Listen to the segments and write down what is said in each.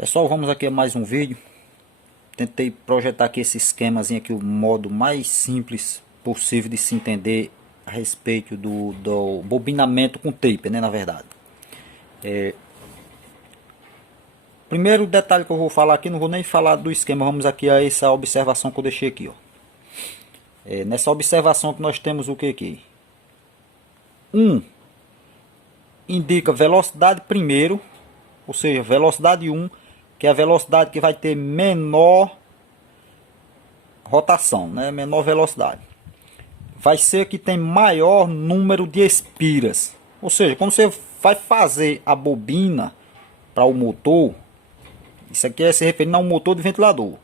Pessoal, vamos aqui a mais um vídeo. Tentei projetar aqui esse esquemazinho aqui, o modo mais simples possível de se entender a respeito do bobinamento com taper, né, na verdade. Primeiro detalhe que eu vou falar aqui, não vou nem falar do esquema, vamos aqui a essa observação que eu deixei aqui, ó. Nessa observação que nós temos o que aqui? 1 indica velocidade primeiro, ou seja, velocidade 1, que é a velocidade que vai ter menor rotação, né? Menor velocidade. Vai ser que tem maior número de espiras. Ou seja, quando você vai fazer a bobina para o motor, isso aqui é se referindo a um motor de ventilador.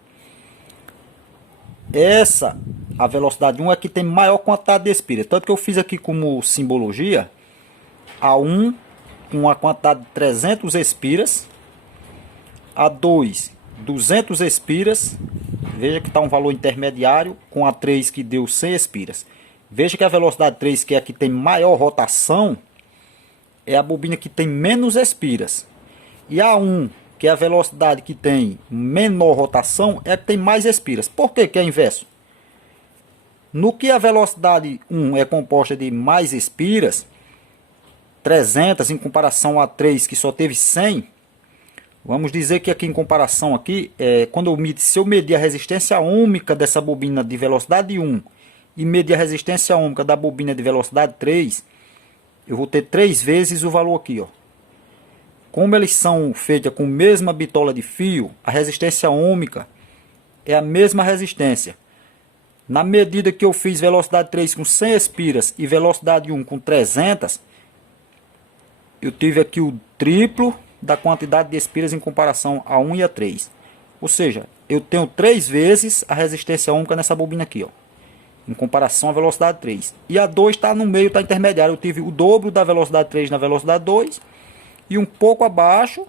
A velocidade 1 é que tem maior quantidade de espiras. Tanto que eu fiz aqui como simbologia a 1 com a quantidade de 300 espiras, a 2 200 espiras, veja que está um valor intermediário, com a 3 que deu 100 espiras. Veja que a velocidade 3, que é a que tem maior rotação, é a bobina que tem menos espiras. E a 1, que é a velocidade que tem menor rotação, é a que tem mais espiras. Por que que é inverso? No que a velocidade 1 é composta de mais espiras, 300 em comparação a 3 que só teve 100, vamos dizer que aqui em comparação aqui, se eu medir a resistência ômica dessa bobina de velocidade 1 e medir a resistência ômica da bobina de velocidade 3, eu vou ter 3 vezes o valor aqui, ó. Como eles são feitas com a mesma bitola de fio, a resistência ômica é a mesma resistência. Na medida que eu fiz velocidade 3 com 100 espiras e velocidade 1 com 300, eu tive aqui o triplo da quantidade de espiras em comparação a 1 e a 3. Ou seja, eu tenho 3 vezes a resistência ômica nessa bobina aqui, ó, em comparação à velocidade 3. E a 2 está no meio, está intermediário. Eu tive o dobro da velocidade 3 na velocidade 2 e um pouco abaixo,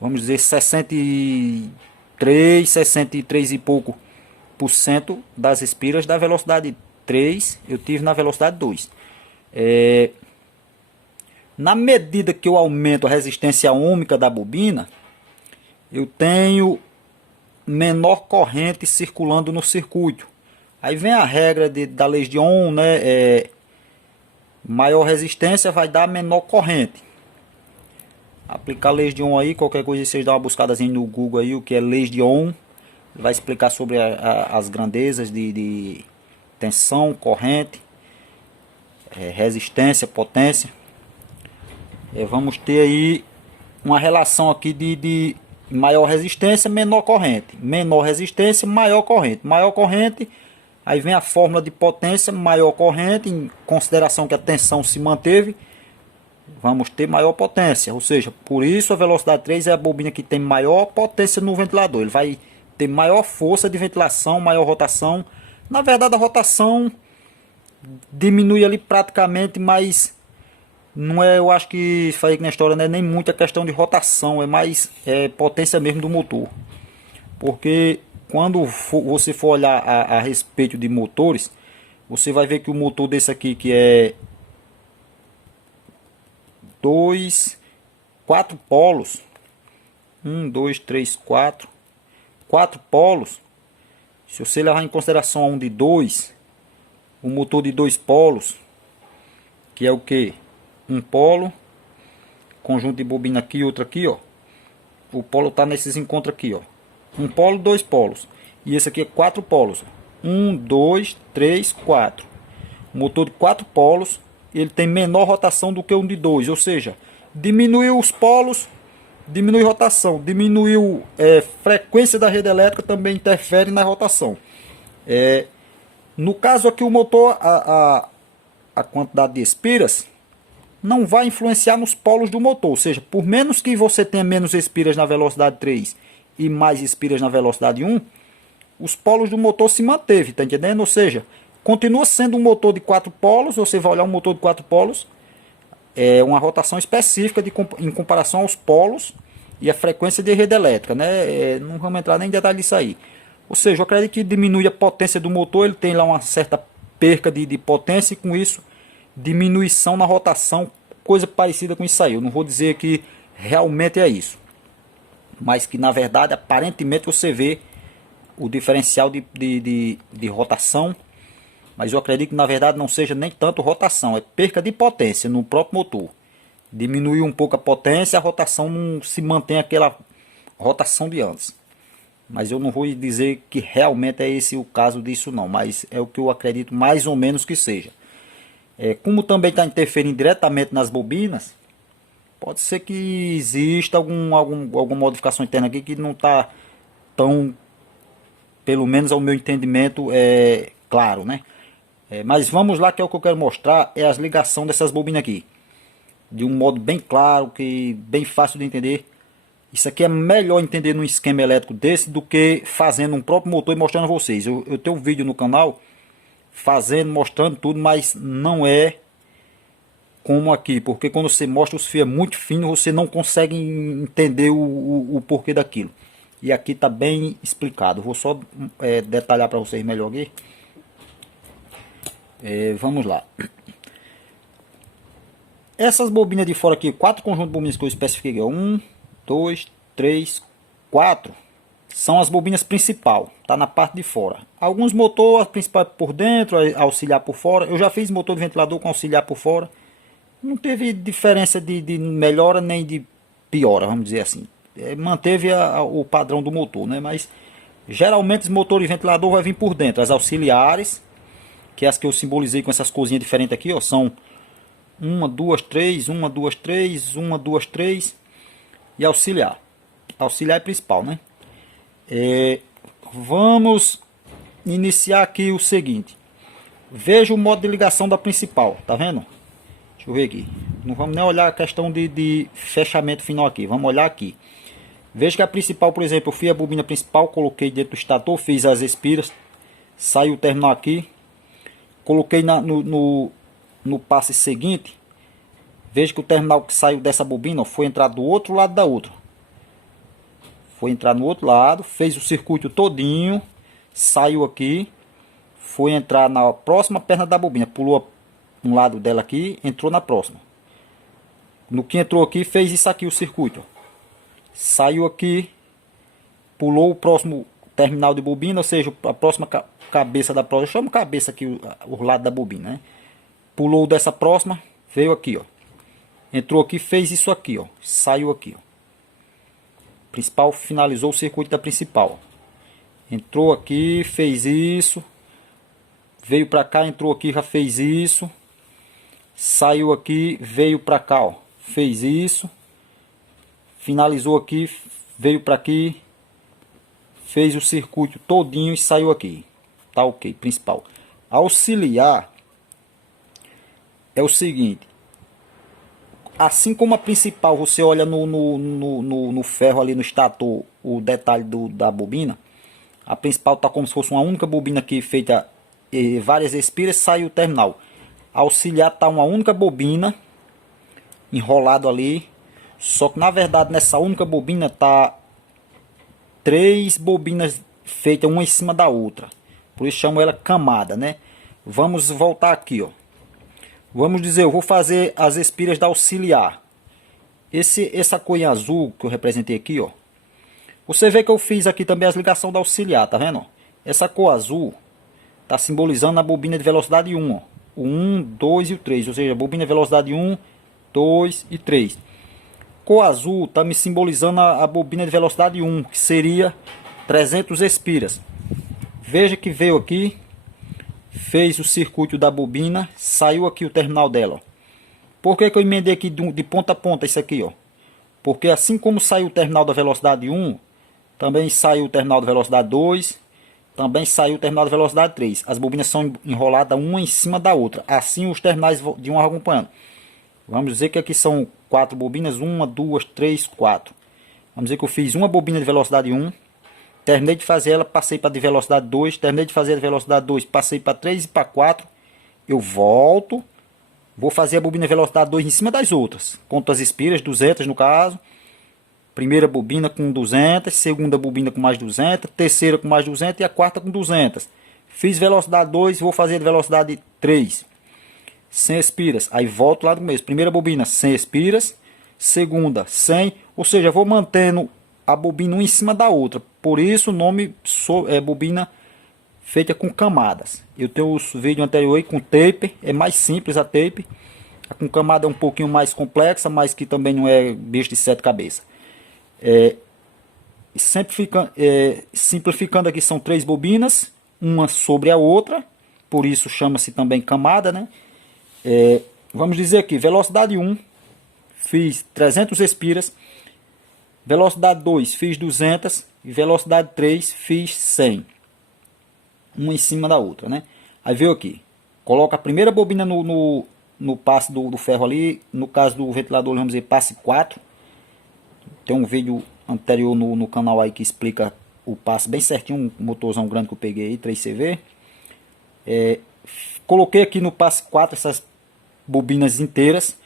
vamos dizer, 63 e pouco por cento das espiras da velocidade 3 eu tive na velocidade 2. Na medida que eu aumento a resistência ômica da bobina, eu tenho menor corrente circulando no circuito. Aí vem a regra da lei de Ohm, né? Maior resistência vai dar menor corrente. Aplicar a lei de Ohm aí, qualquer coisa vocês dão uma buscadazinha no Google aí, o que é lei de Ohm. Vai explicar sobre as grandezas de tensão, corrente, resistência, potência. Vamos ter aí uma relação aqui de maior resistência, menor corrente. Menor resistência, maior corrente. Maior corrente, aí vem a fórmula de potência, maior corrente, em consideração que a tensão se manteve, vamos ter maior potência. Ou seja, por isso a velocidade 3 é a bobina que tem maior potência no ventilador. Ele vai ter maior força de ventilação, maior rotação. Na verdade, a rotação diminui ali praticamente, mas não é, eu acho que falei que na história não é nem muita questão de rotação, é mais potência mesmo do motor. Porque quando você for olhar a respeito de motores, você vai ver que o motor desse aqui, que é 4 polos, 4 polos, se você levar em consideração a um de 2, o motor de 2 polos, que é o que? Um polo, conjunto de bobina aqui e outro aqui, ó. O polo tá nesses encontros aqui, ó. Um polo, 2 polos. E esse aqui é 4 polos. 1, 2, 3, 4. O motor de 4 polos, ele tem menor rotação do que um de 2. Ou seja, diminuiu os polos, diminui rotação. Diminuiu frequência da rede elétrica, também interfere na rotação. No caso aqui, o motor, a quantidade de espiras não vai influenciar nos polos do motor. Ou seja, por menos que você tenha menos espiras na velocidade 3 e mais espiras na velocidade 1, os polos do motor se manteve, tá entendendo? Ou seja, continua sendo um motor de 4 polos. Você vai olhar um motor de 4 polos, uma rotação específica em comparação aos polos e a frequência de rede elétrica, né? Não vamos entrar nem em detalhe disso aí. Ou seja, eu acredito que diminui a potência do motor, ele tem lá uma certa perca de potência e com isso diminuição na rotação, coisa parecida com isso aí. Eu não vou dizer que realmente é isso. Mas que na verdade, aparentemente você vê o diferencial de rotação. Mas eu acredito que na verdade não seja nem tanto rotação, é perca de potência no próprio motor. Diminuiu um pouco a potência, a rotação não se mantém aquela rotação de antes. Mas eu não vou dizer que realmente é esse o caso disso não, mas é o que eu acredito mais ou menos que seja. Como também está interferindo diretamente nas bobinas, pode ser que exista alguma modificação interna aqui que não está tão, pelo menos ao meu entendimento, claro, né? Mas vamos lá, que é o que eu quero mostrar, é as ligações dessas bobinas aqui. De um modo bem claro, bem fácil de entender. Isso aqui é melhor entender num esquema elétrico desse do que fazendo um próprio motor e mostrando a vocês. Eu tenho um vídeo no canal fazendo, mostrando tudo, mas não é como aqui. Porque quando você mostra os fios é muito fino, você não consegue entender o porquê daquilo. E aqui está bem explicado. Vou só detalhar para vocês melhor aqui. Vamos lá. Essas bobinas de fora aqui, 4 conjuntos de bobinas que eu especifiquei, 1, 2, 3, 4, são as bobinas principal, tá na parte de fora. Alguns motores principais por dentro, auxiliar por fora. Eu já fiz motor de ventilador com auxiliar por fora. Não teve diferença de melhora nem de piora, vamos dizer assim. Manteve o padrão do motor, né? Mas geralmente os motores de ventilador vai vir por dentro. As auxiliares, que é as que eu simbolizei com essas coisinhas diferentes aqui, ó, são 1, 2, 3, 1, 2, 3, 1, 2, 3 e auxiliar. Auxiliar é principal, né? Vamos iniciar aqui o seguinte. Veja o modo de ligação da principal, tá vendo? Deixa eu ver aqui. Não vamos nem olhar a questão de fechamento final aqui, vamos olhar aqui. Veja que a principal, por exemplo, eu fiz a bobina principal, coloquei dentro do estator, fiz as espiras, saiu o terminal aqui, coloquei no passe seguinte. Veja que o terminal que saiu dessa bobina, ó, foi entrar do outro lado da outra. Foi entrar no outro lado, fez o circuito todinho, saiu aqui, foi entrar na próxima perna da bobina, pulou um lado dela aqui, entrou na próxima. No que entrou aqui, fez isso aqui o circuito, ó. Saiu aqui, pulou o próximo terminal de bobina, ou seja, a próxima cabeça da próxima, eu chamo cabeça aqui o lado da bobina, né? Pulou dessa próxima, veio aqui, ó. Entrou aqui, fez isso aqui, ó. Saiu aqui, ó. Principal finalizou o circuito da principal. Entrou aqui, fez isso. Veio pra cá, entrou aqui, já fez isso. Saiu aqui, veio pra cá, ó. Fez isso. Finalizou aqui, veio pra aqui. Fez o circuito todinho e saiu aqui. Tá ok, principal. Auxiliar é o seguinte. Assim como a principal, você olha no ferro ali no estator, o detalhe da bobina. A principal está como se fosse uma única bobina aqui feita várias espiras, sai o terminal. A auxiliar está uma única bobina enrolado ali. Só que na verdade nessa única bobina tá 3 bobinas feitas uma em cima da outra. Por isso chamo ela camada, né? Vamos voltar aqui, ó. Vamos dizer, eu vou fazer as espiras da auxiliar. Essa cor em azul que eu representei aqui, ó. Você vê que eu fiz aqui também as ligações da auxiliar, tá vendo? Essa cor azul tá simbolizando a bobina de velocidade 1, ó. O 1, 2 e o 3, ou seja, a bobina de velocidade 1, 2 e 3. Cor azul tá me simbolizando a bobina de velocidade 1, que seria 300 espiras. Veja que veio aqui, fez o circuito da bobina, saiu aqui o terminal dela, ó. Por que eu emendei aqui de ponta a ponta isso aqui, ó? Porque assim como saiu o terminal da velocidade 1, também saiu o terminal da velocidade 2, também saiu o terminal da velocidade 3. As bobinas são enroladas uma em cima da outra, assim os terminais de um acompanhando. Vamos dizer que aqui são 4 bobinas, 1, 2, 3, 4. Vamos dizer que eu fiz uma bobina de velocidade 1, terminei de fazer ela, passei para de velocidade 2, terminei de fazer a de velocidade 2, passei para 3 e para 4. Eu volto, vou fazer a bobina de velocidade 2 em cima das outras. Conto as espiras, 200 no caso. Primeira bobina com 200, segunda bobina com mais 200, terceira com mais 200 e a quarta com 200. Fiz velocidade 2, vou fazer de velocidade 3. Sem espiras. Aí volto lá do começo. Primeira bobina sem espiras. segunda 100, ou seja, vou mantendo a bobina uma em cima da outra. Por isso o nome é bobina feita com camadas. Eu tenho os vídeos anteriores aí com tape, é mais simples a tape. A com camada é um pouquinho mais complexa, mas que também não é bicho de sete cabeças. Simplificando aqui, são 3 bobinas, uma sobre a outra, por isso chama-se também camada, né? Vamos dizer aqui, velocidade 1, fiz 300 espiras, velocidade 2, fiz 200, e velocidade 3, fiz 100. Uma em cima da outra, né? Aí veio aqui, coloca a primeira bobina no passe do ferro ali, no caso do ventilador, vamos dizer, passe 4. Tem um vídeo anterior no canal aí que explica o passe bem certinho, um motorzão grande que eu peguei aí, 3CV. Coloquei aqui no passe 4 essas bobinas inteiras.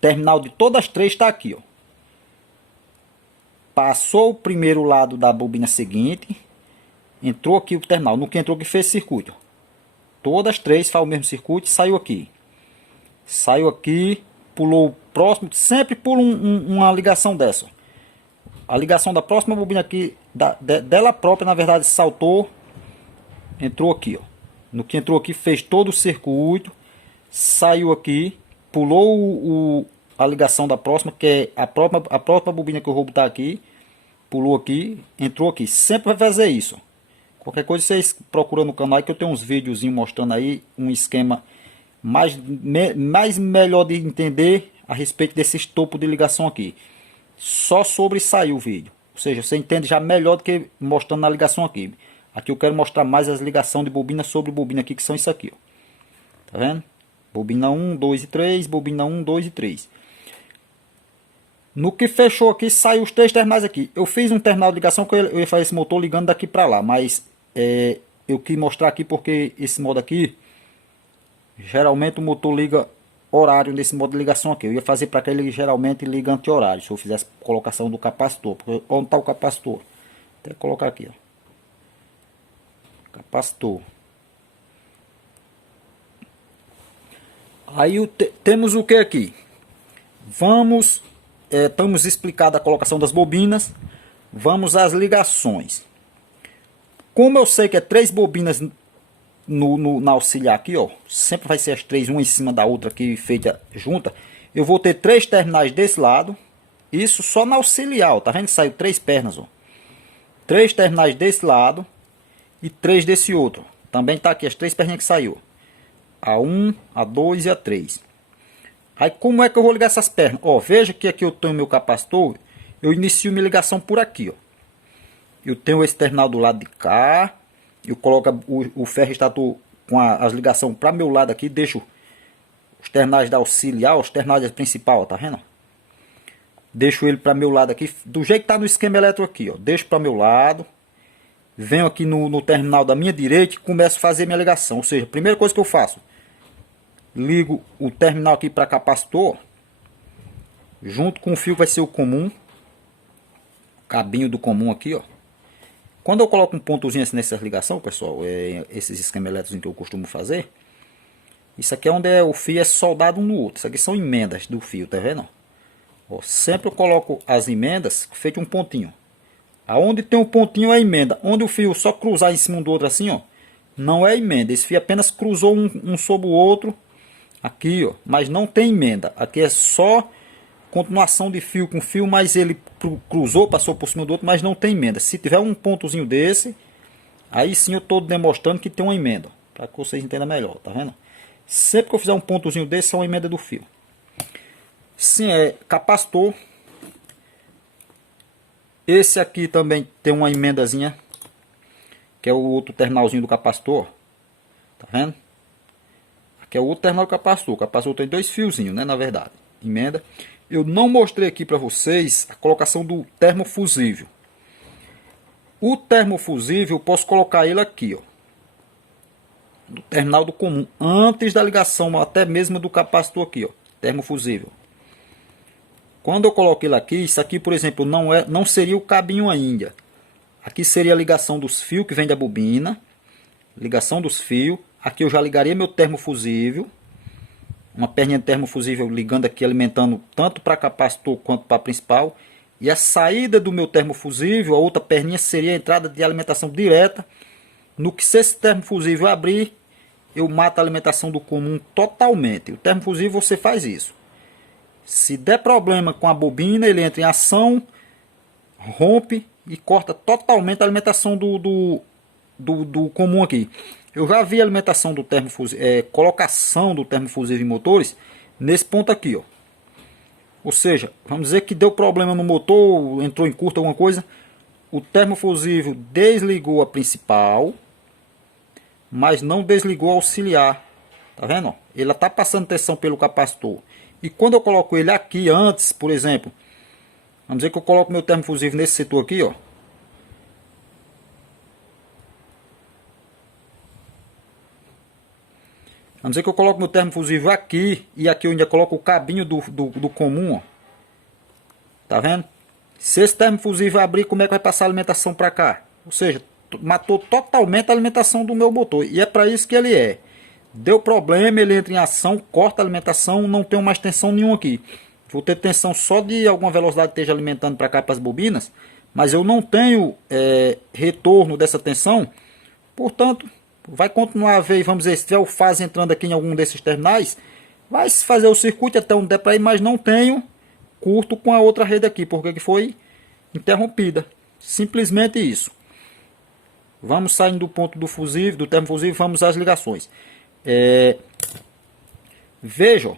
Terminal de todas as 3 está aqui, ó. Passou o primeiro lado da bobina seguinte, entrou aqui o terminal, no que entrou que fez circuito. Todas as 3 faz o mesmo circuito e saiu aqui. Saiu aqui, pulou o próximo, sempre pula uma ligação dessa. A ligação da próxima bobina aqui, dela própria, na verdade, saltou, entrou aqui, ó. No que entrou aqui, fez todo o circuito, saiu aqui, pulou a ligação da próxima, que é a própria bobina que eu vou botar aqui, pulou aqui, entrou aqui. Sempre vai fazer isso. Qualquer coisa vocês procuram no canal, que eu tenho uns videozinhos mostrando aí um esquema mais melhor de entender a respeito desse topo de ligação aqui. Só sobressaiu o vídeo, ou seja, você entende já melhor do que mostrando na ligação aqui. Aqui eu quero mostrar mais as ligações de bobina sobre bobina aqui, que são isso aqui, ó. Tá vendo? Bobina 1, 2 e 3, bobina 1, 2 e 3. No que fechou aqui, saiu os 3 terminais aqui. Eu fiz um terminal de ligação que eu ia fazer esse motor ligando daqui para lá, mas eu quis mostrar aqui porque esse modo aqui, geralmente o motor liga horário nesse modo de ligação aqui. Eu ia fazer para que ele geralmente liga anti-horário, se eu fizesse colocação do capacitor. Porque onde está o capacitor? Até colocar aqui, ó. Capacitor. Aí temos o que aqui? Vamos, estamos explicando a colocação das bobinas. Vamos às ligações. Como eu sei que é 3 bobinas na auxiliar aqui, ó, sempre vai ser as 3 uma em cima da outra aqui feita junta. Eu vou ter 3 terminais desse lado, isso só na auxiliar, ó, tá vendo que saiu 3 pernas, ó. 3 terminais desse lado e 3 desse outro. Também tá aqui as 3 perninhas que saiu, a 1, a 2 e a 3. Aí como é que eu vou ligar essas pernas? Ó, veja que aqui eu tenho meu capacitor, eu inicio minha ligação por aqui, ó. Eu tenho esse terminal do lado de cá. Eu coloco o ferro estator com as ligações para meu lado aqui. Deixo os terminais da auxiliar, os terminais da principal, tá vendo? Deixo ele para meu lado aqui. Do jeito que tá no esquema elétrico aqui, ó. Deixo para meu lado. Venho aqui no terminal da minha direita e começo a fazer minha ligação. Ou seja, a primeira coisa que eu faço, ligo o terminal aqui para capacitor. Junto com o fio vai ser o comum. Cabinho do comum aqui, ó. Quando eu coloco um pontozinho assim nessa ligação, pessoal, esses esquemas elétricos que eu costumo fazer, isso aqui é onde o fio é soldado um no outro. Isso aqui são emendas do fio, tá vendo? Ó, sempre eu coloco as emendas feito um pontinho. Aonde tem um pontinho é emenda. Onde o fio só cruzar em cima um do outro assim, ó, não é emenda. Esse fio apenas cruzou um sobre o outro aqui, ó, mas não tem emenda. Aqui é só continuação de fio com fio, mas ele cruzou, passou por cima do outro, mas não tem emenda. Se tiver um pontozinho desse, aí sim eu estou demonstrando que tem uma emenda, para que vocês entendam melhor, tá vendo? Sempre que eu fizer um pontozinho desse, é uma emenda do fio. Sim, é capacitor. Esse aqui também tem uma emendazinha, que é o outro terminalzinho do capacitor, tá vendo? Aqui é o outro terminal do capacitor. O capacitor tem 2 fiozinhos, né, na verdade. Emenda. Eu não mostrei aqui para vocês a colocação do termofusível. O termofusível eu posso colocar ele aqui, ó, no terminal do comum, antes da ligação até mesmo do capacitor aqui, ó, termofusível. Quando eu coloco ele aqui, isso aqui, por exemplo, não seria o cabinho ainda. Aqui seria a ligação dos fios que vem da bobina, ligação dos fios. Aqui eu já ligaria meu termofusível. uma perninha de termofusível ligando aqui, alimentando tanto para capacitor quanto para principal. E a saída do meu termofusível, a outra perninha, seria a entrada de alimentação direta. No que se esse termofusível abrir, eu mato a alimentação do comum totalmente. O termofusível você faz isso. Se der problema com a bobina, ele entra em ação, rompe e corta totalmente a alimentação do comum aqui. Eu já vi a alimentação do termofusível, colocação do termofusível em motores nesse ponto aqui, ó. Ou seja, vamos dizer que deu problema no motor, entrou em curto alguma coisa, o termofusível desligou a principal, mas não desligou a auxiliar. Tá vendo? Ó? Ele está passando tensão pelo capacitor. E quando eu coloco ele aqui antes, por exemplo, vamos dizer que eu coloco meu termofusível nesse setor aqui, ó. Vamos dizer que eu coloco meu termofusível aqui e aqui eu ainda coloco o cabinho do comum, ó. Tá vendo? Se esse termofusível abrir, como é que vai passar a alimentação para cá? Ou seja, matou totalmente a alimentação do meu motor. E é para isso que ele é. Deu problema, ele entra em ação, corta a alimentação, não tenho mais tensão nenhuma aqui. Vou ter tensão só de alguma velocidade que esteja alimentando para cá para as bobinas, mas eu não tenho retorno dessa tensão. Portanto, vai continuar a ver, vamos dizer, se tiver o fase entrando aqui em algum desses terminais, vai fazer o circuito até onde der para ir, mas não tenho curto com a outra rede aqui, porque que foi interrompida. Simplesmente isso. Vamos saindo do ponto do fusível, do termofusível, vamos às ligações. Veja, ó,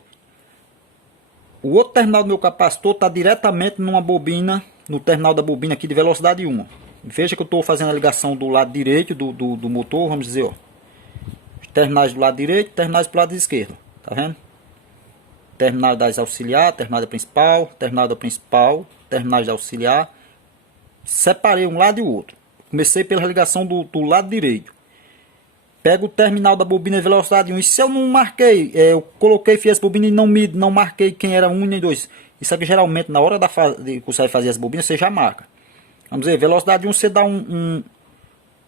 o outro terminal do meu capacitor está diretamente numa bobina, no terminal da bobina aqui de velocidade 1. Veja que eu estou fazendo a ligação do lado direito do motor, vamos dizer, ó. Os terminais do lado direito, terminais para o lado esquerdo, tá vendo? Terminal das auxiliar, terminal da principal, terminais da auxiliar. Separei um lado e o outro. Comecei pela ligação do lado direito. Pego o terminal da bobina de velocidade 1. E se eu não marquei, eu coloquei, fiz as bobinas e não marquei quem era 1 nem 2. Isso aqui geralmente na hora de você vai fazer as bobinas, você já marca. Vamos dizer, velocidade 1 você dá um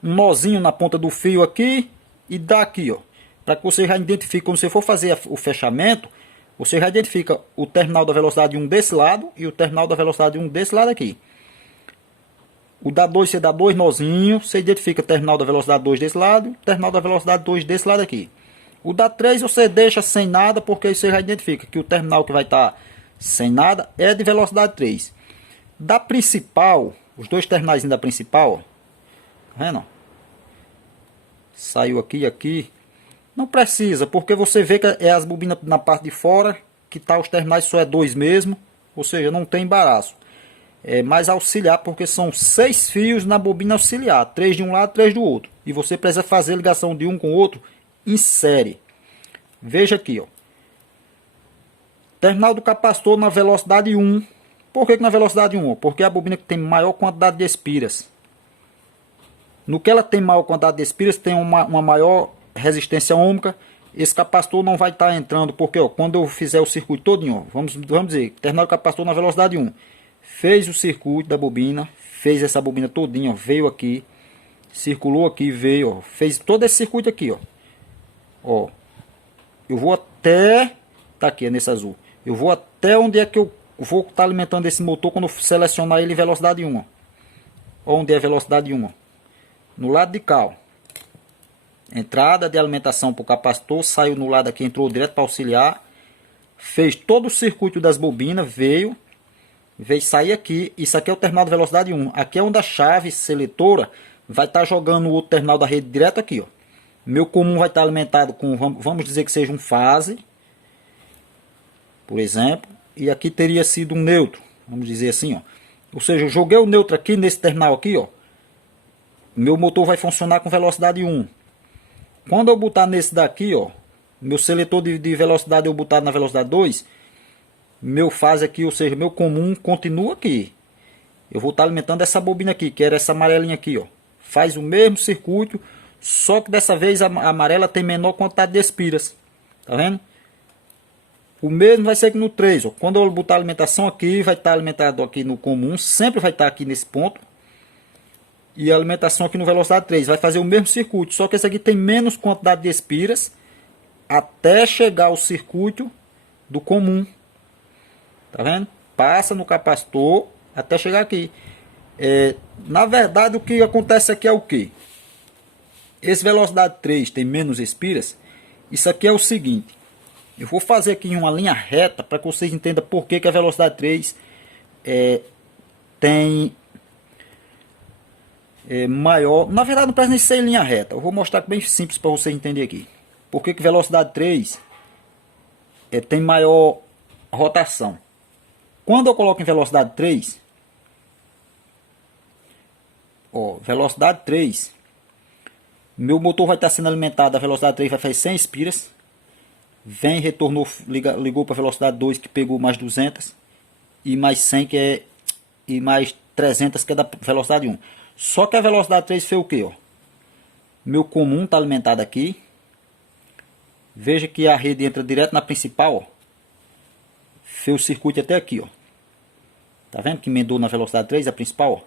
nozinho na ponta do fio aqui e dá aqui, ó. Para que você já identifique, quando você for fazer o fechamento, você já identifica o terminal da velocidade 1 desse lado e o terminal da velocidade 1 desse lado aqui. O da 2 você dá dois nozinhos, você identifica o terminal da velocidade 2 desse lado, o terminal da velocidade 2 desse lado aqui. O da 3 você deixa sem nada, porque você já identifica que o terminal que vai estar sem nada é de velocidade 3. Da principal, os dois terminais da principal, ó, tá vendo? Saiu aqui e aqui. Não precisa, porque você vê que é as bobinas na parte de fora, que tá os terminais só é 2 mesmo, ou seja, não tem embaraço. É mais auxiliar, porque são 6 fios na bobina auxiliar, 3 de um lado, 3 do outro. E você precisa fazer ligação de um com o outro em série. Veja aqui, ó. Terminal do capacitor na velocidade 1. Por que na velocidade 1? Porque é a bobina que tem maior quantidade de espiras. No que ela tem maior quantidade de espiras, tem uma maior resistência ohmica. Esse capacitor não vai estar entrando, porque ó, quando eu fizer o circuito todinho, ó, vamos dizer, terminal do capacitor na velocidade 1. Fez o circuito da bobina, fez essa bobina todinha, ó, veio aqui, circulou aqui, veio, ó, fez todo esse circuito aqui, ó. Ó, eu vou até, tá aqui, é nesse azul. Eu vou até onde é que eu vou estar alimentando esse motor quando eu selecionar ele em velocidade 1, ó. Onde é velocidade 1, ó. No lado de cá, ó. Entrada de alimentação para o capacitor, saiu no lado aqui, entrou direto para auxiliar. Fez todo o circuito das bobinas, veio sair aqui. Isso aqui é o terminal de velocidade 1. Aqui é onde a chave seletora vai estar jogando o outro terminal da rede direto aqui, ó. Meu comum vai estar alimentado com, vamos dizer que seja um fase, por exemplo. E aqui teria sido um neutro, vamos dizer assim, ó. Ou seja, eu joguei o neutro aqui nesse terminal aqui, ó. Meu motor vai funcionar com velocidade 1. Quando eu botar nesse daqui, ó, meu seletor de velocidade eu botar na velocidade 2, meu fase aqui, ou seja, meu comum continua aqui. Eu vou estar alimentando essa bobina aqui, que era essa amarelinha aqui, ó. Faz o mesmo circuito, só que dessa vez a amarela tem menor quantidade de espiras. Tá vendo? O mesmo vai ser que no 3, ó. Quando eu botar a alimentação aqui, vai estar alimentado aqui no comum, sempre vai estar aqui nesse ponto. E a alimentação aqui no velocidade 3 vai fazer o mesmo circuito, só que esse aqui tem menos quantidade de espiras até chegar ao circuito do comum. Tá vendo? Passa no capacitor até chegar aqui. Na verdade, o que acontece aqui é o que? Esse velocidade 3 tem menos espiras. Isso aqui é o seguinte. Eu vou fazer aqui em uma linha reta para que vocês entendam por que a velocidade 3 tem maior. Na verdade, não precisa nem ser em linha reta. Eu vou mostrar bem simples para vocês entenderem aqui. Por que velocidade 3 tem maior rotação. Quando eu coloco em velocidade 3, velocidade 3, meu motor vai estar sendo alimentado, a velocidade 3 vai fazer 100 espiras. Vem, retornou, ligou para a velocidade 2 que pegou mais 200. E mais 100 e mais 300 que é da velocidade 1. Só que a velocidade 3 fez o que? Meu comum está alimentado aqui. Veja que a rede entra direto na principal. Fez o circuito até aqui. Tá vendo que emendou na velocidade 3 a principal?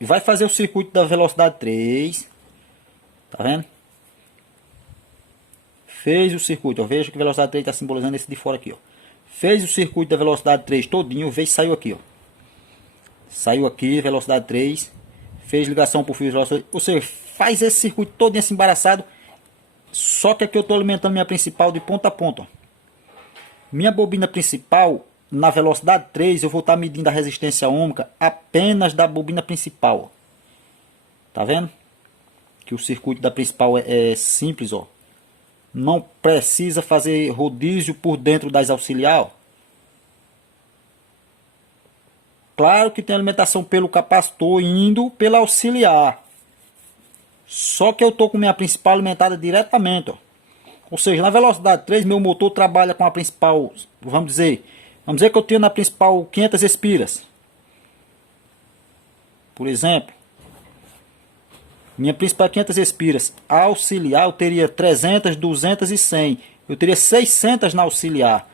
E vai fazer o circuito da velocidade 3. Tá vendo? Fez o circuito. Veja que a velocidade 3 está simbolizando esse de fora aqui. Fez o circuito da velocidade 3 todinho. Veja que saiu aqui. Saiu aqui, velocidade 3. Fez ligação por fio de velocidade. Ou seja, faz esse circuito todo assim embaraçado. Só que aqui eu estou alimentando minha principal de ponta a ponta. Minha bobina principal, na velocidade 3, eu vou estar medindo a resistência ohmica apenas da bobina principal. Tá vendo? Que o circuito da principal é simples, Não precisa fazer rodízio por dentro das auxiliar. Claro que tem alimentação pelo capacitor indo pela auxiliar. Só que eu estou com minha principal alimentada diretamente. Ou seja, na velocidade 3, meu motor trabalha com a principal, vamos dizer que eu tenho na principal 500 espiras. Por exemplo, minha principal 500 espiras. A auxiliar eu teria 300, 200 e 100. Eu teria 600 na auxiliar.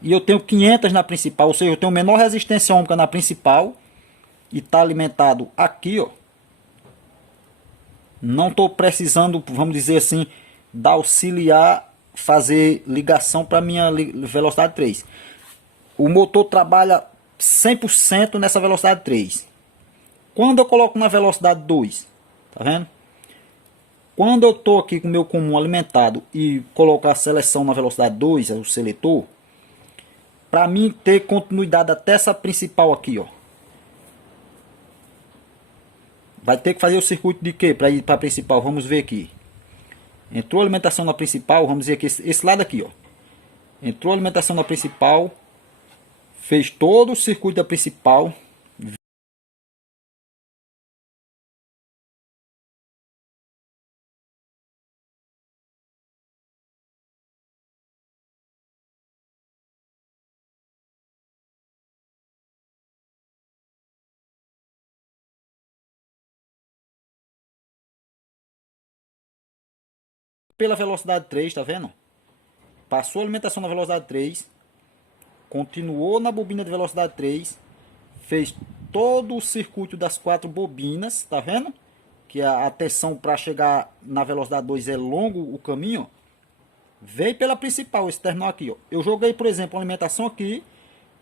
E eu tenho 500 na principal. Ou seja, eu tenho menor resistência ohmica na principal. E está alimentado aqui, Não estou precisando, vamos dizer assim, da auxiliar fazer ligação para minha velocidade 3. O motor trabalha 100% nessa velocidade 3. Quando eu coloco na velocidade 2, tá vendo? Quando eu estou aqui com o meu comum alimentado e coloco a seleção na velocidade 2, o seletor, para mim ter continuidade até essa principal aqui, vai ter que fazer o circuito de quê? Para ir para a principal, vamos ver aqui. Entrou alimentação na principal, vamos dizer que esse lado aqui, Entrou alimentação na principal, fez todo o circuito da principal. Pela velocidade 3, tá vendo? Passou a alimentação na velocidade 3, continuou na bobina de velocidade 3, fez todo o circuito das 4 bobinas, tá vendo? Que a tensão para chegar na velocidade 2 é longo o caminho. Veio pela principal, esse terminal aqui, Eu joguei, por exemplo, a alimentação aqui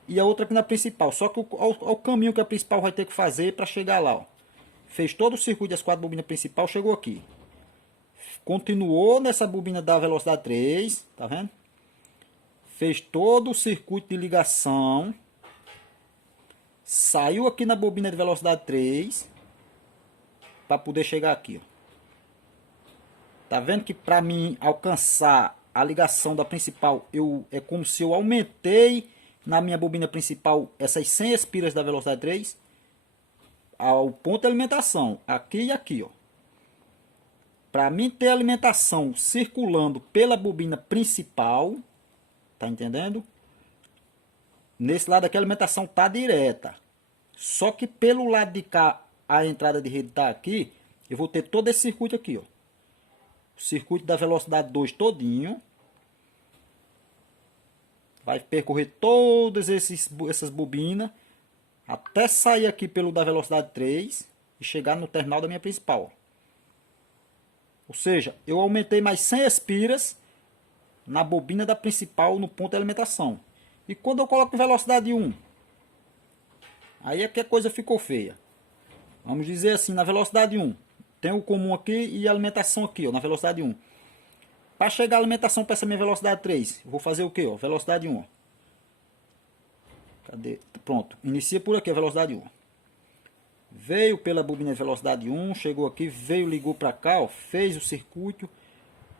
e a outra aqui na principal. Só que o caminho que a principal vai ter que fazer para chegar lá, Fez todo o circuito das 4 bobinas principal, chegou aqui. Continuou nessa bobina da velocidade 3, tá vendo? Fez todo o circuito de ligação. Saiu aqui na bobina de velocidade 3 para poder chegar aqui, Tá vendo que para mim alcançar a ligação da principal, é como se eu aumentei na minha bobina principal essas 100 espiras da velocidade 3 ao ponto de alimentação, aqui e aqui, Para mim ter alimentação circulando pela bobina principal, tá entendendo? Nesse lado aqui a alimentação tá direta. Só que pelo lado de cá a entrada de rede tá aqui, eu vou ter todo esse circuito aqui, O circuito da velocidade 2 todinho. Vai percorrer todas essas bobinas até sair aqui pelo da velocidade 3 e chegar no terminal da minha principal. Ou seja, eu aumentei mais 100 espiras na bobina da principal no ponto de alimentação. E quando eu coloco velocidade 1, aí é que a coisa ficou feia. Vamos dizer assim, na velocidade 1, tem o comum aqui e a alimentação aqui, ó, na velocidade 1. Para chegar a alimentação para essa minha velocidade 3, eu vou fazer o que? Velocidade 1. Ó. Cadê? Pronto, inicia por aqui a velocidade 1. Veio pela bobina de velocidade 1, chegou aqui, veio, ligou para cá, ó, fez o circuito,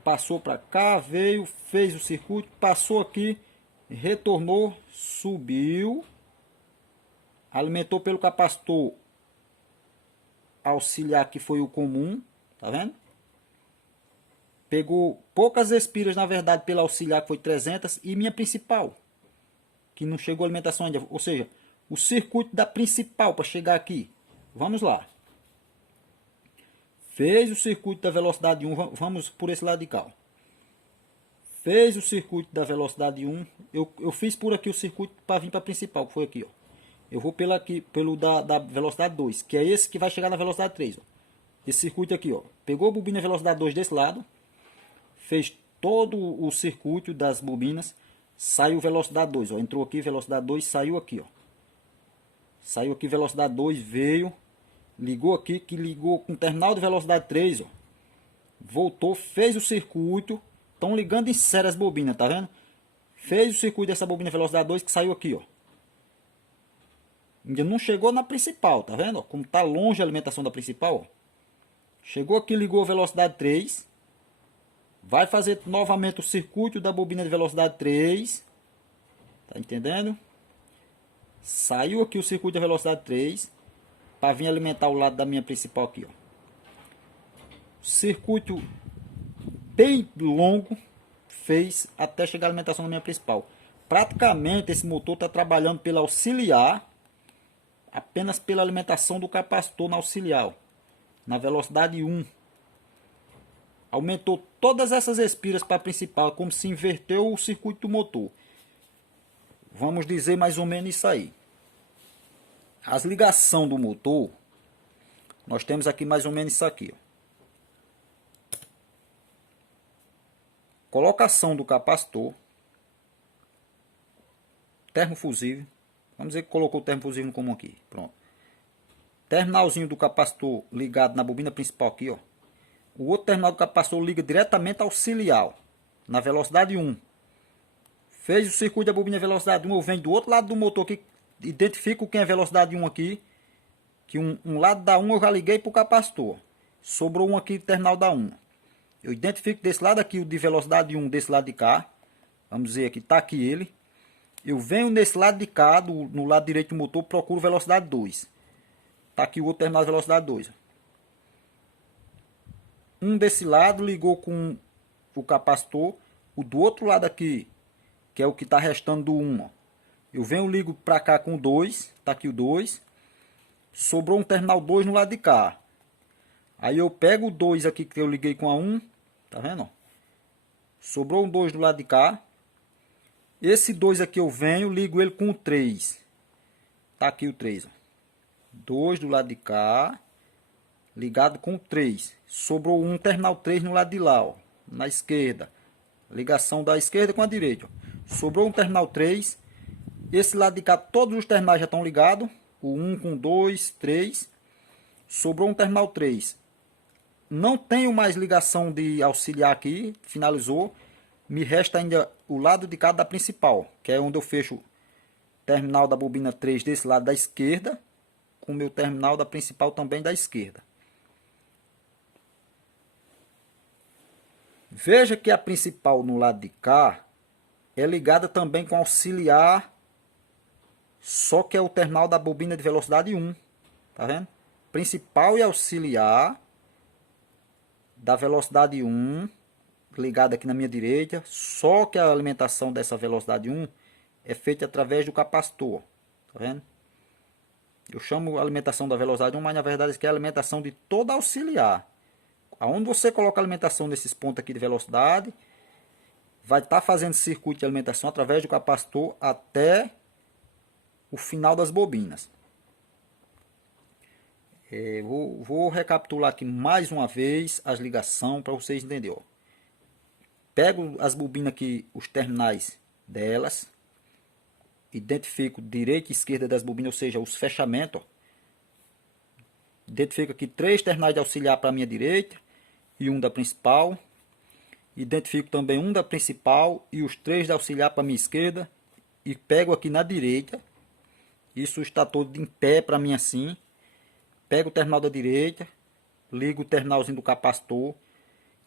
passou para cá, veio, fez o circuito, passou aqui, retornou, subiu, alimentou pelo capacitor auxiliar que foi o comum, tá vendo? Pegou poucas espiras, na verdade, pela auxiliar que foi 300 e minha principal, que não chegou a alimentação ainda, ou seja, o circuito da principal para chegar aqui. Vamos lá. Fez o circuito da velocidade 1, vamos por esse lado de cá. Ó. Fez o circuito da velocidade 1, eu fiz por aqui o circuito para vir para a principal, que foi aqui, ó. Eu vou pelo da velocidade 2, que é esse que vai chegar na velocidade 3. Ó. Esse circuito aqui, ó. Pegou a bobina velocidade 2 desse lado, fez todo o circuito das bobinas, saiu velocidade 2. Ó. Entrou aqui, velocidade 2, saiu aqui. Ó. Saiu aqui, velocidade 2, veio, ligou aqui, que ligou com o terminal de velocidade 3. Ó. Voltou, fez o circuito. Estão ligando em série as bobinas, tá vendo? Fez o circuito dessa bobina velocidade 2 que saiu aqui, ó. Ainda não chegou na principal, tá vendo? Como tá longe a alimentação da principal, ó. Chegou aqui, ligou a velocidade 3. Vai fazer novamente o circuito da bobina de velocidade 3. Tá entendendo? Saiu aqui o circuito da velocidade 3. Para vir alimentar o lado da minha principal aqui, ó. Circuito bem longo fez até chegar a alimentação da minha principal. Praticamente esse motor está trabalhando pela auxiliar, apenas pela alimentação do capacitor na auxiliar, ó, na velocidade 1. Aumentou todas essas espiras para a principal, como se inverteu o circuito do motor. Vamos dizer mais ou menos isso aí. As ligações do motor, nós temos aqui mais ou menos isso aqui, ó. Colocação do capacitor, termofusível, vamos dizer que colocou o termofusível no comum aqui, pronto. Terminalzinho do capacitor ligado na bobina principal aqui, ó. O outro terminal do capacitor liga diretamente ao auxiliar, ó, na velocidade 1. Fez o circuito da bobina velocidade 1, eu venho do outro lado do motor aqui, identifico quem é velocidade 1 aqui, que um lado da 1 eu já liguei para o capacitor. Sobrou um aqui, terminal da 1. Eu identifico desse lado aqui o de velocidade 1, desse lado de cá. Vamos dizer aqui, está aqui ele. Eu venho nesse lado de cá, no lado direito do motor, procuro velocidade 2. Está aqui o outro terminal de velocidade 2. Um desse lado ligou com o capacitor. O do outro lado aqui, que é o que está restando do 1. Ó. Eu venho, ligo para cá com o 2. Está aqui o 2. Sobrou um terminal 2 no lado de cá. Aí eu pego o 2 aqui que eu liguei com a 1. Tá vendo? Sobrou um 2 do lado de cá. Esse 2 aqui eu venho, ligo ele com o 3. Tá aqui o 3. Ó. 2 do lado de cá. Ligado com o 3. Sobrou um terminal 3 no lado de lá, ó, na esquerda. Ligação da esquerda com a direita. Ó. Sobrou um terminal 3. Esse lado de cá, todos os terminais já estão ligados. O 1 com 2, 3. Sobrou um terminal 3. Não tenho mais ligação de auxiliar aqui. Finalizou. Me resta ainda o lado de cá da principal, que é onde eu fecho o terminal da bobina 3 desse lado da esquerda, com o meu terminal da principal também da esquerda. Veja que a principal no lado de cá é ligada também com auxiliar, só que é o terminal da bobina de velocidade 1. Tá vendo? Principal e auxiliar da velocidade 1, ligado aqui na minha direita, só que a alimentação dessa velocidade 1 é feita através do capacitor. Tá vendo? Eu chamo alimentação da velocidade 1, mas na verdade isso aqui é a alimentação de toda auxiliar. Aonde você coloca a alimentação nesses pontos aqui de velocidade, vai estar fazendo circuito de alimentação através do capacitor até o final das bobinas. Vou recapitular aqui mais uma vez as ligações para vocês entenderem. Ó. Pego as bobinas aqui, os terminais delas. Identifico direita e esquerda das bobinas, ou seja, os fechamentos. Ó. Identifico aqui 3 terminais de auxiliar para a minha direita e um da principal. Identifico também um da principal e os 3 da auxiliar para a minha esquerda. E pego aqui na direita. Isso está todo em pé para mim assim. Pego o terminal da direita. Ligo o terminalzinho do capacitor.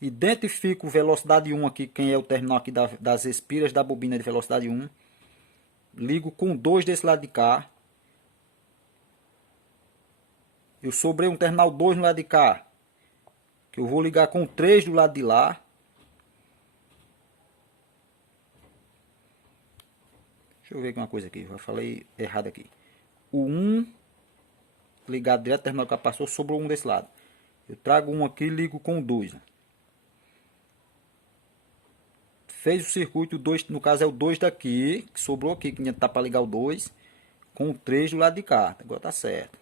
Identifico velocidade 1 aqui, quem é o terminal aqui das espiras da bobina de velocidade 1. Ligo com 2 desse lado de cá. Eu sobrei um terminal 2 no lado de cá, que eu vou ligar com 3 do lado de lá. Deixa eu ver aqui uma coisa aqui, eu falei errado aqui. O 1 ligado direto ao terminal do capacitor, sobrou um desse lado. Eu trago um aqui e ligo com 2. Fez o circuito, 2, no caso é o 2 daqui, que sobrou aqui, que tá para ligar o 2, com o 3 do lado de cá. Agora tá certo.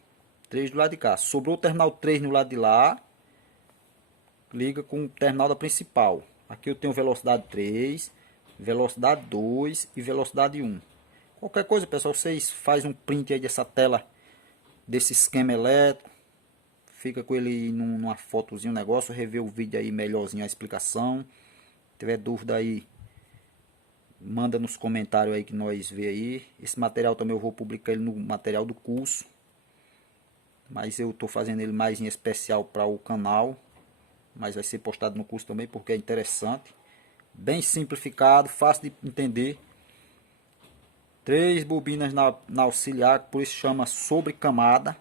3 do lado de cá. Sobrou o terminal 3 no lado de lá, liga com o terminal da principal. Aqui eu tenho velocidade 3, velocidade 2 e velocidade 1. Qualquer coisa, pessoal, vocês fazem um print aí dessa tela, desse esquema elétrico. Fica com ele numa fotozinha, um negócio, rever o vídeo aí melhorzinho, a explicação. Se tiver dúvida aí, manda nos comentários aí que nós vê aí. Esse material também eu vou publicar ele no material do curso. Mas eu estou fazendo ele mais em especial para o canal. Mas vai ser postado no curso também porque é interessante. Bem simplificado, fácil de entender. 3 bobinas na auxiliar, por isso chama sobrecamada.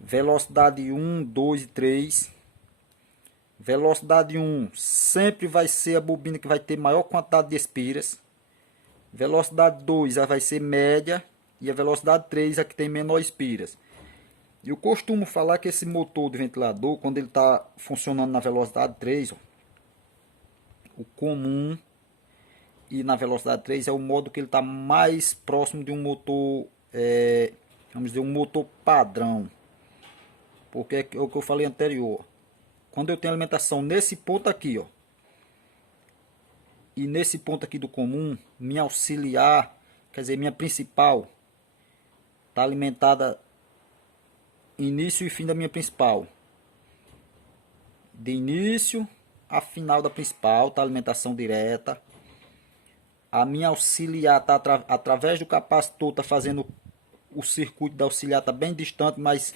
Velocidade 1, 2 e 3. Velocidade 1 sempre vai ser a bobina que vai ter maior quantidade de espiras. Velocidade 2 vai ser média. E a velocidade 3 é a que tem menor espiras. Eu costumo falar que esse motor de ventilador, quando ele está funcionando na velocidade 3, ó, o comum e na velocidade 3 é o modo que ele está mais próximo de um motor, vamos dizer, um motor padrão. Porque é o que eu falei anterior. Quando eu tenho alimentação nesse ponto aqui, ó, e nesse ponto aqui do comum, minha auxiliar, quer dizer, minha principal, está alimentada início e fim da minha principal. De início a final da principal, está alimentação direta. A minha auxiliar está através do capacitor, está fazendo o circuito da auxiliar, está bem distante, mas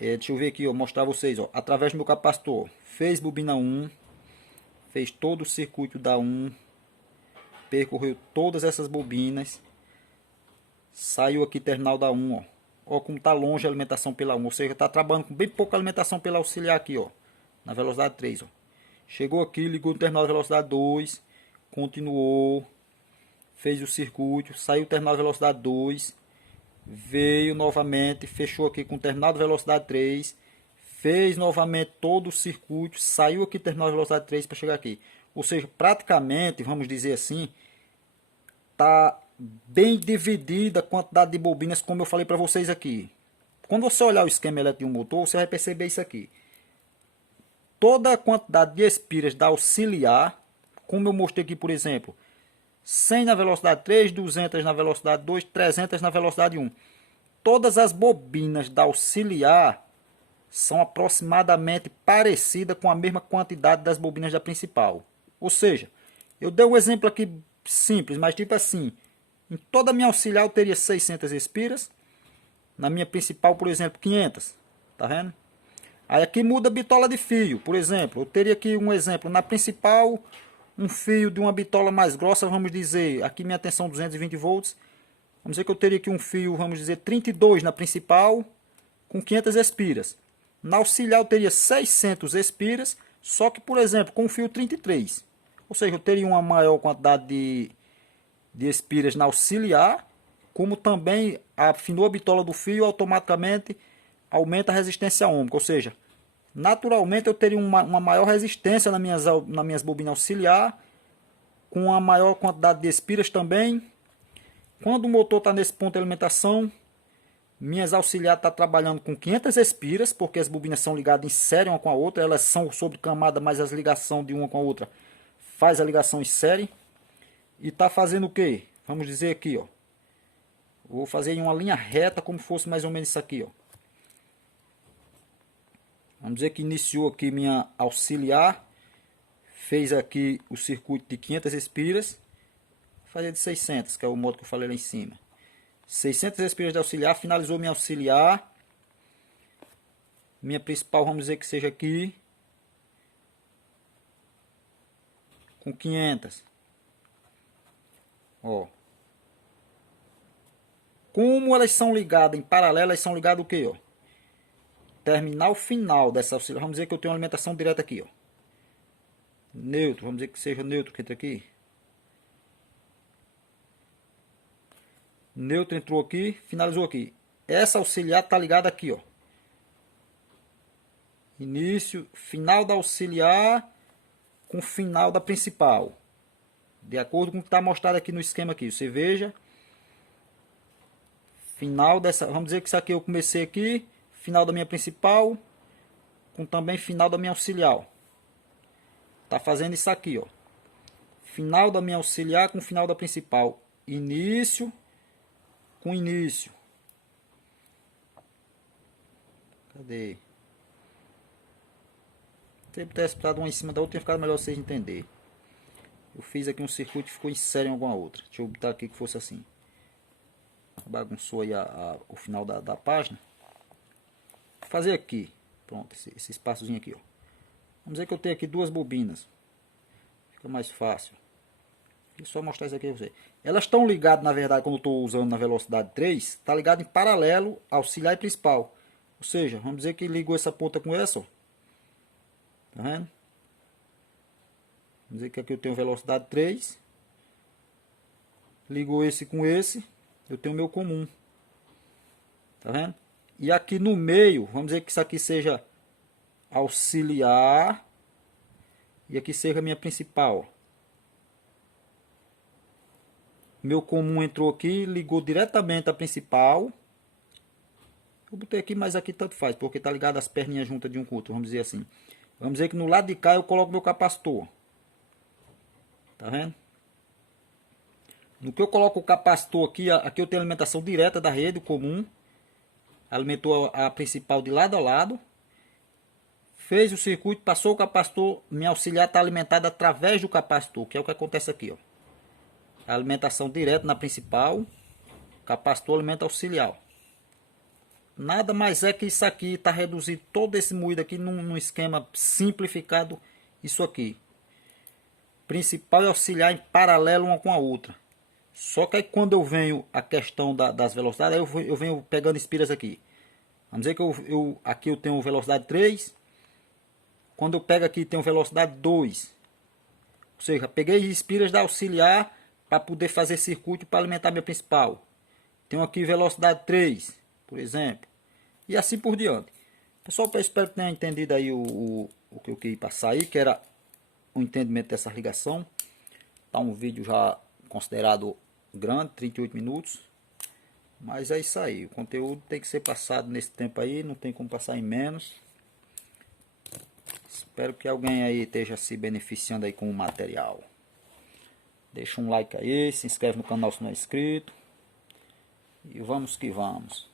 deixa eu ver aqui, ó, mostrar vocês, ó, através do meu capacitor, fez bobina 1, fez todo o circuito da 1, percorreu todas essas bobinas, saiu aqui terminal da 1, ó, ó como está longe a alimentação pela 1, ou seja, está trabalhando com bem pouca alimentação pela auxiliar aqui, ó, na velocidade 3, ó. Chegou aqui, ligou no terminal da velocidade 2, continuou, fez o circuito, saiu o terminal da velocidade 2, veio novamente, fechou aqui com o terminal de velocidade 3, fez novamente todo o circuito, saiu aqui terminal de velocidade 3 para chegar aqui. Ou seja, praticamente, vamos dizer assim, tá bem dividida a quantidade de bobinas, como eu falei para vocês aqui. Quando você olhar o esquema elétrico de um motor, você vai perceber isso aqui. Toda a quantidade de espiras da auxiliar, como eu mostrei aqui, por exemplo, 100 na velocidade 3, 200 na velocidade 2, 300 na velocidade 1. Todas as bobinas da auxiliar são aproximadamente parecidas com a mesma quantidade das bobinas da principal. Ou seja, eu dei um exemplo aqui simples, mas tipo assim, em toda a minha auxiliar eu teria 600 espiras, na minha principal, por exemplo, 500, tá vendo? Aí aqui muda a bitola de fio, por exemplo, eu teria aqui um exemplo, na principal, um fio de uma bitola mais grossa, vamos dizer, aqui minha tensão 220 volts, vamos dizer que eu teria aqui um fio, vamos dizer, 32 na principal, com 500 espiras. Na auxiliar eu teria 600 espiras, só que, por exemplo, com o fio 33. Ou seja, eu teria uma maior quantidade de espiras na auxiliar, como também afinou a bitola do fio, automaticamente aumenta a resistência ohmica. Ou seja, naturalmente eu teria uma maior resistência nas minhas bobinas auxiliar, com uma maior quantidade de espiras também. Quando o motor está nesse ponto de alimentação, Minhas auxiliares estão trabalhando com 500 espiras, porque as bobinas são ligadas em série uma com a outra. Elas são sobre camada, mas as ligações de uma com a outra faz a ligação em série. E está fazendo o que? Vamos dizer aqui, ó. Vou fazer em uma linha reta, como fosse mais ou menos isso aqui, ó. Vamos dizer que iniciou aqui minha auxiliar. Fez aqui o circuito de 500 espiras. Vou fazer de 600, que é o modo que eu falei lá em cima. 600 espiras de auxiliar, finalizou minha auxiliar. Minha principal, vamos dizer que seja aqui. Com 500. Ó. Como elas são ligadas em paralelo, elas são ligadas o que, ó? Terminal final dessa auxiliar. Vamos dizer que eu tenho uma alimentação direta aqui, ó. Neutro, vamos dizer que seja neutro que entra aqui. Neutro entrou aqui, finalizou aqui. Essa auxiliar está ligada aqui, ó. Início, final da auxiliar com final da principal. De acordo com o que está mostrado aqui no esquema aqui. Você veja. Final dessa, vamos dizer que isso aqui eu comecei aqui, final da minha principal, com também final da minha auxiliar. Tá fazendo isso aqui, ó. Final da minha auxiliar com final da principal. Início com início. Cadê? Sempre ter explorado uma em cima da outra, tinha ficado melhor vocês entenderem. Eu fiz aqui um circuito e ficou em série em alguma outra. Deixa eu botar aqui que fosse assim. Bagunçou aí o final da página. Vou fazer aqui. Pronto, esse espaçozinho aqui, ó. Vamos dizer que eu tenho aqui duas bobinas. Fica mais fácil. Vou só mostrar isso aqui a você. Elas estão ligadas, na verdade, quando eu estou usando na velocidade 3, está ligado em paralelo auxiliar e principal. Ou seja, vamos dizer que ligou essa ponta com essa, ó. Tá vendo? Vamos dizer que aqui eu tenho velocidade 3. Ligou esse com esse. Eu tenho o meu comum. Tá vendo? E aqui no meio, vamos dizer que isso aqui seja auxiliar. E aqui seja a minha principal. Meu comum entrou aqui, ligou diretamente a principal. Eu botei aqui, mas aqui tanto faz, porque tá ligado as perninhas juntas de um com o outro, vamos dizer assim. Vamos dizer que no lado de cá eu coloco meu capacitor. Tá vendo? No que eu coloco o capacitor aqui, aqui eu tenho alimentação direta da rede comum. Alimentou a principal de lado a lado. Fez o circuito, passou o capacitor. Minha auxiliar está alimentada através do capacitor, que é o que acontece aqui, ó. A alimentação direta na principal. Capacitor alimenta auxiliar. Nada mais é que isso aqui está reduzindo todo esse moído aqui num esquema simplificado. Isso aqui. Principal e auxiliar em paralelo uma com a outra. Só que aí quando eu venho a questão das velocidades, aí eu venho pegando espiras aqui. Vamos dizer que aqui eu tenho velocidade 3. Quando eu pego aqui tenho velocidade 2. Ou seja, peguei espiras da auxiliar para poder fazer circuito para alimentar minha principal. Tenho aqui velocidade 3, por exemplo. E assim por diante. Pessoal, eu espero que tenha entendido aí o que eu queria passar aí, que era o entendimento dessa ligação. Tá um vídeo já considerado grande, 38 minutos. Mas é isso aí, o conteúdo tem que ser passado nesse tempo aí, não tem como passar em menos. Espero que alguém aí esteja se beneficiando aí com o material. Deixa um like aí, se inscreve no canal se não é inscrito. E vamos que vamos.